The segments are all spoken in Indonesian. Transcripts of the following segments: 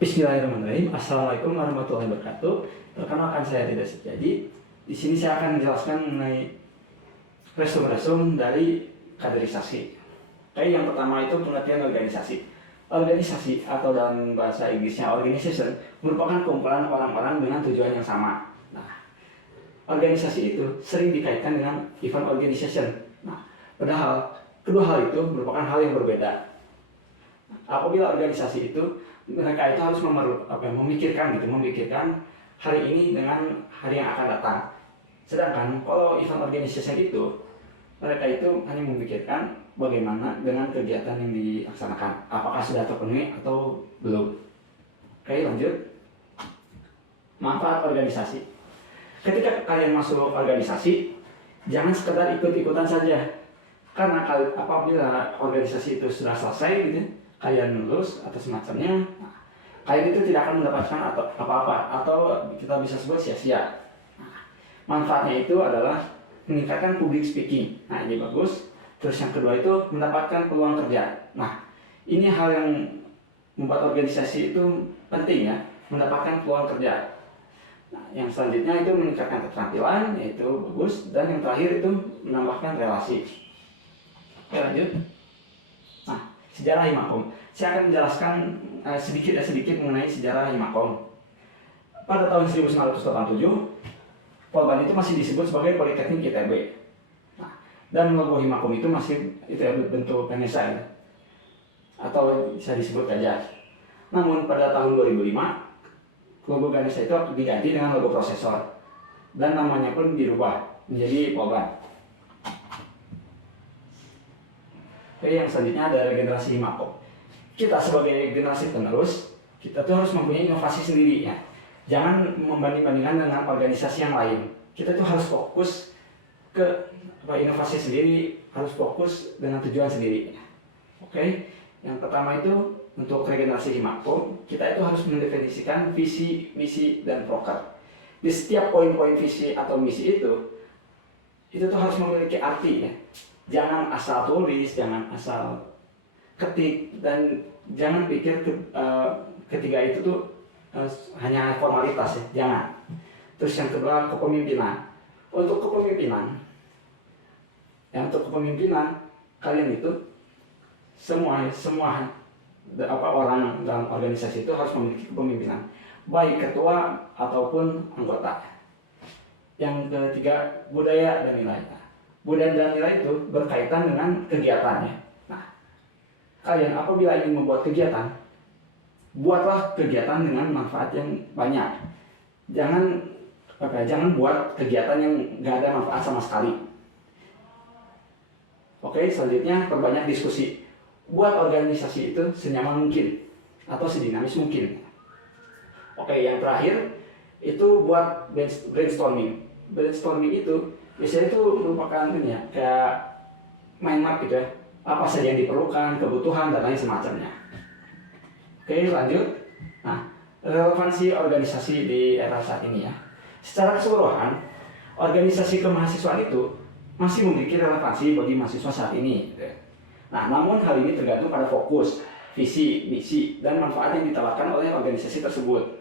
Bismillahirrahmanirrahim. Assalamualaikum warahmatullahi wabarakatuh. Perkenalkan, saya Ridha Setiadi. Di sini saya akan menjelaskan mengenai resume dari kaderisasi. Yang pertama itu pengertian organisasi. Organisasi atau dalam bahasa Inggrisnya organization merupakan kumpulan orang-orang dengan tujuan yang sama. Nah, organisasi itu sering dikaitkan dengan event organization. Nah, padahal kedua hal itu merupakan hal yang berbeda. Apabila organisasi itu mereka itu harus memikirkan hari ini dengan hari yang akan datang. Sedangkan kalau event organization itu mereka itu hanya memikirkan bagaimana dengan kegiatan yang dilaksanakan, apakah sudah terpenuhi atau belum. Oke, lanjut. Manfaat organisasi. Ketika kalian masuk organisasi, jangan sekedar ikut-ikutan saja. Karena apabila organisasi itu sudah selesai gitu, kalian lulus atau semacamnya, nah, kalian itu tidak akan mendapatkan apa-apa atau kita bisa sebut sia-sia. Nah, manfaatnya itu adalah meningkatkan public speaking. Nah, ini bagus. Terus yang kedua itu mendapatkan peluang kerja. Nah, ini hal yang membuat organisasi itu penting ya, mendapatkan peluang kerja. Nah, yang selanjutnya itu meningkatkan keterampilan, yaitu bagus. Dan yang terakhir itu menambahkan relasi. Oke, lanjut. Nah, sejarah Himakom. Saya akan menjelaskan sedikit mengenai sejarah Himakom. Pada tahun 1987, Polban itu masih disebut sebagai Politeknik ITB. Nah, dan logo Himakom itu masih bentuk Ganesha ya, atau bisa disebut gajah. Namun pada tahun 2005, logo Ganesha itu diganti dengan logo prosesor dan namanya pun dirubah menjadi Polban. Oke, yang selanjutnya ada regenerasi Himakom. Kita sebagai generasi penerus, kita tuh harus mempunyai inovasi sendiri ya. Jangan membanding-bandingkan dengan organisasi yang lain. Kita tuh harus fokus ke inovasi sendiri, harus fokus dengan tujuan sendiri. Oke, yang pertama itu untuk regenerasi Himakom, kita itu harus mendefinisikan visi, misi, dan proker. Di setiap poin-poin visi atau misi itu tuh harus memiliki arti ya. Jangan asal tulis, jangan asal ketik, dan jangan pikir ketiga itu tuh hanya formalitas ya, jangan. Terus yang kedua, kepemimpinan. Untuk kepemimpinan, kalian itu semua orang dalam organisasi itu harus memiliki kepemimpinan, baik ketua ataupun anggota. Yang ketiga, budaya dan nilai. Budaya dan nilai itu berkaitan dengan kegiatannya. Nah, kalian apabila ingin membuat kegiatan, buatlah kegiatan dengan manfaat yang banyak. Jangan buat kegiatan yang nggak ada manfaat sama sekali. Oke, selanjutnya perbanyak diskusi. Buat organisasi itu senyaman mungkin atau sedinamis mungkin. Oke, yang terakhir itu buat brainstorming. Brainstorming itu biasanya itu merupakan kayak mind map gitu ya, apa saja yang diperlukan, kebutuhan, dan lain semacamnya. Oke, lanjut. Nah, relevansi organisasi di era saat ini ya. Secara keseluruhan, organisasi kemahasiswaan itu masih memiliki relevansi bagi mahasiswa saat ini gitu ya. Nah, namun hal ini tergantung pada fokus, visi, misi, dan manfaat yang ditawarkan oleh organisasi tersebut.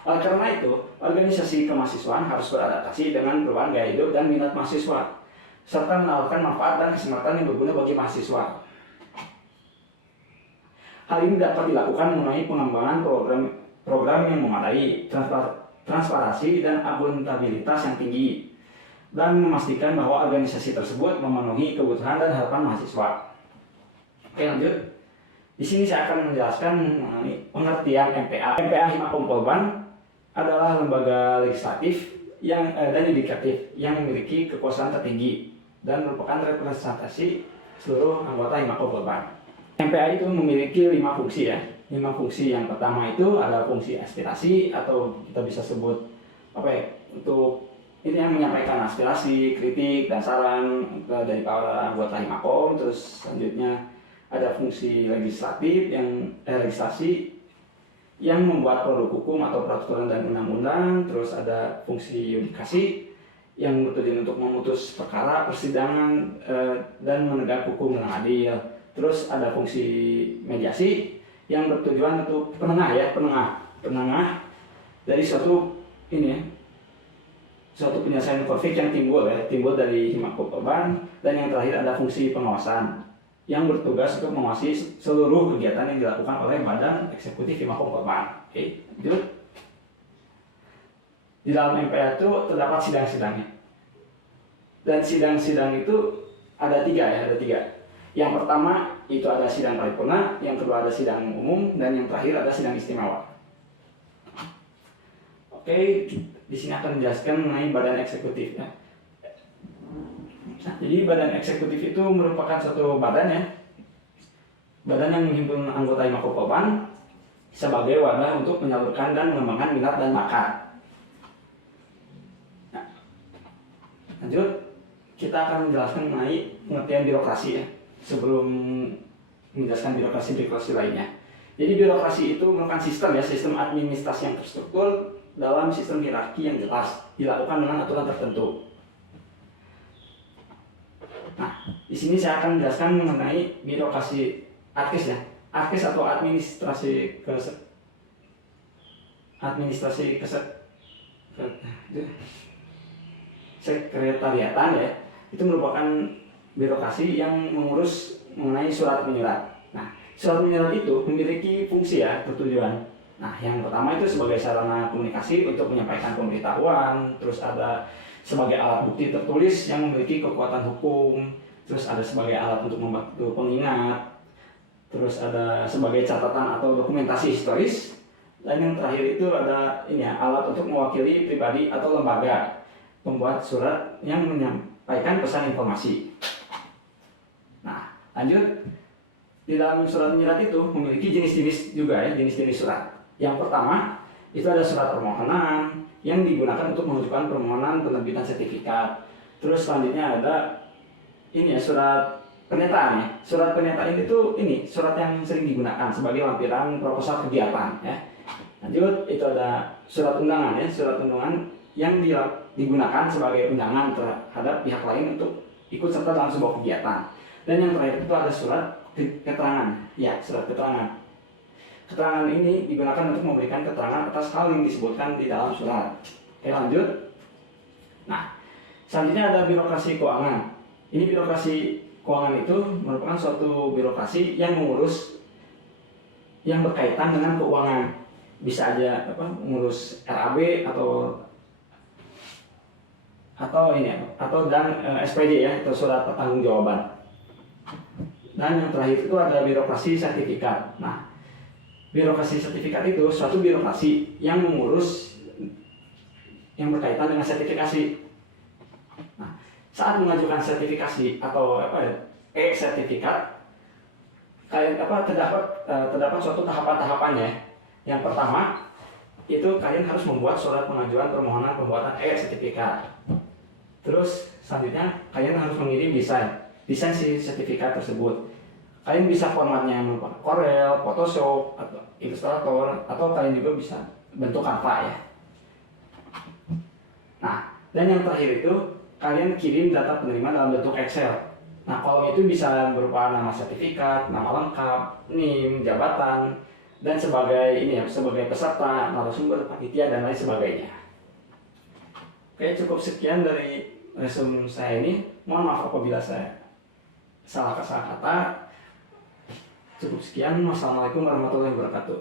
Oleh karena itu, organisasi kemahasiswaan harus beradaptasi dengan perubahan gaya hidup dan minat mahasiswa, serta menawarkan manfaat dan kesempatan yang berguna bagi mahasiswa. Hal ini dapat dilakukan melalui pengembangan program yang memadai, transparansi dan akuntabilitas yang tinggi, dan memastikan bahwa organisasi tersebut memenuhi kebutuhan dan harapan mahasiswa. Oke, lanjut. Di sini saya akan menjelaskan mengenai pengertian MPA. MPA Himakom Polban adalah lembaga legislatif dan yudikatif yang memiliki kekuasaan tertinggi dan merupakan representasi seluruh anggota Himakom Polban. MPA itu memiliki 5 fungsi ya. 5 fungsi. Yang pertama itu ada fungsi aspirasi, atau kita bisa sebut untuk ini yang menyampaikan aspirasi, kritik, dan saran dari para anggota Himakom. Terus selanjutnya ada fungsi legislatif legislasi yang membuat produk hukum atau peraturan dan undang-undang. Terus ada fungsi yudikasi yang bertujuan untuk memutus perkara, persidangan, dan menegak hukum dengan adil. Terus ada fungsi mediasi yang bertujuan untuk penengah dari suatu ini ya, suatu penyelesaian konflik yang timbul dari hima korban. Dan yang terakhir ada fungsi pengawasan yang bertugas untuk mengawasi seluruh kegiatan yang dilakukan oleh badan eksekutif hima korban. Oke, lanjut. Di dalam MPA itu terdapat sidang-sidangnya, dan sidang-sidang itu ada tiga. Yang pertama itu ada sidang paripurna, yang kedua ada sidang umum, dan yang terakhir ada sidang istimewa. Oke, di sini akan menjelaskan mengenai badan eksekutif ya. Nah, jadi badan eksekutif itu merupakan suatu badan ya, badan yang menghimpun anggota hima korban sebagai wadah untuk menyalurkan dan mengembangkan minat dan bakat. Nah, lanjut, kita akan menjelaskan mengenai pengertian birokrasi ya, sebelum menjelaskan birokrasi lainnya. Jadi birokrasi itu merupakan sistem administrasi yang terstruktur dalam sistem hierarki yang jelas, dilakukan dengan aturan tertentu. Nah, di sini saya akan menjelaskan mengenai birokrasi ADKES ya. ADKES atau sekretariatan ya, itu merupakan birokrasi yang mengurus mengenai surat menyurat. Nah, surat menyurat itu memiliki fungsi ya, bertujuan. Nah, yang pertama itu sebagai sarana komunikasi untuk menyampaikan pemberitahuan, terus ada sebagai alat bukti tertulis yang memiliki kekuatan hukum, terus ada sebagai alat untuk membantu pengingat, terus ada sebagai catatan atau dokumentasi historis, dan yang terakhir itu ada ini ya, alat untuk mewakili pribadi atau lembaga pembuat surat yang menyampaikan pesan informasi. Nah, lanjut, di dalam surat menyurat itu memiliki jenis-jenis juga ya, jenis-jenis surat. Yang pertama itu ada surat permohonan yang digunakan untuk mengajukan permohonan penerbitan sertifikat. Terus selanjutnya ada ini ya, surat pernyataan ya. Surat pernyataan itu ini surat yang sering digunakan sebagai lampiran proposal kegiatan ya. Lanjut, itu ada surat undangan ya, surat undangan yang digunakan sebagai undangan terhadap pihak lain untuk ikut serta dalam sebuah kegiatan. Dan yang terakhir itu ada surat keterangan ya, surat keterangan. Keterangan ini digunakan untuk memberikan keterangan atas hal yang disebutkan di dalam surat. Oke, lanjut. Nah, selanjutnya ada birokrasi keuangan. Ini birokrasi keuangan itu merupakan suatu birokrasi yang mengurus yang berkaitan dengan keuangan. Bisa aja mengurus RAB atau SPJ ya, atau surat pertanggungjawaban. Dan yang terakhir itu ada birokrasi sertifikat. Nah, birokrasi sertifikat itu suatu birokrasi yang mengurus yang berkaitan dengan sertifikasi. Nah, saat mengajukan sertifikasi atau sertifikat, terdapat suatu tahapan-tahapannya. Yang pertama itu kalian harus membuat surat pengajuan permohonan pembuatan sertifikat. Terus selanjutnya kalian harus mengirim desain si sertifikat tersebut. Kalian bisa formatnya merupakan Corel, Photoshop, atau Illustrator, atau kalian juga bisa bentuk Canva ya. Nah, dan yang terakhir itu kalian kirim data penerima dalam bentuk Excel. Nah, kolom itu bisa berupa nama sertifikat, nama lengkap, NIM, jabatan, dan sebagai peserta, narasumber, panitia, dan lain sebagainya. Oke, cukup sekian dari resume saya ini. Mohon maaf apabila saya salah kata. Cukup sekian. Wassalamualaikum warahmatullahi wabarakatuh.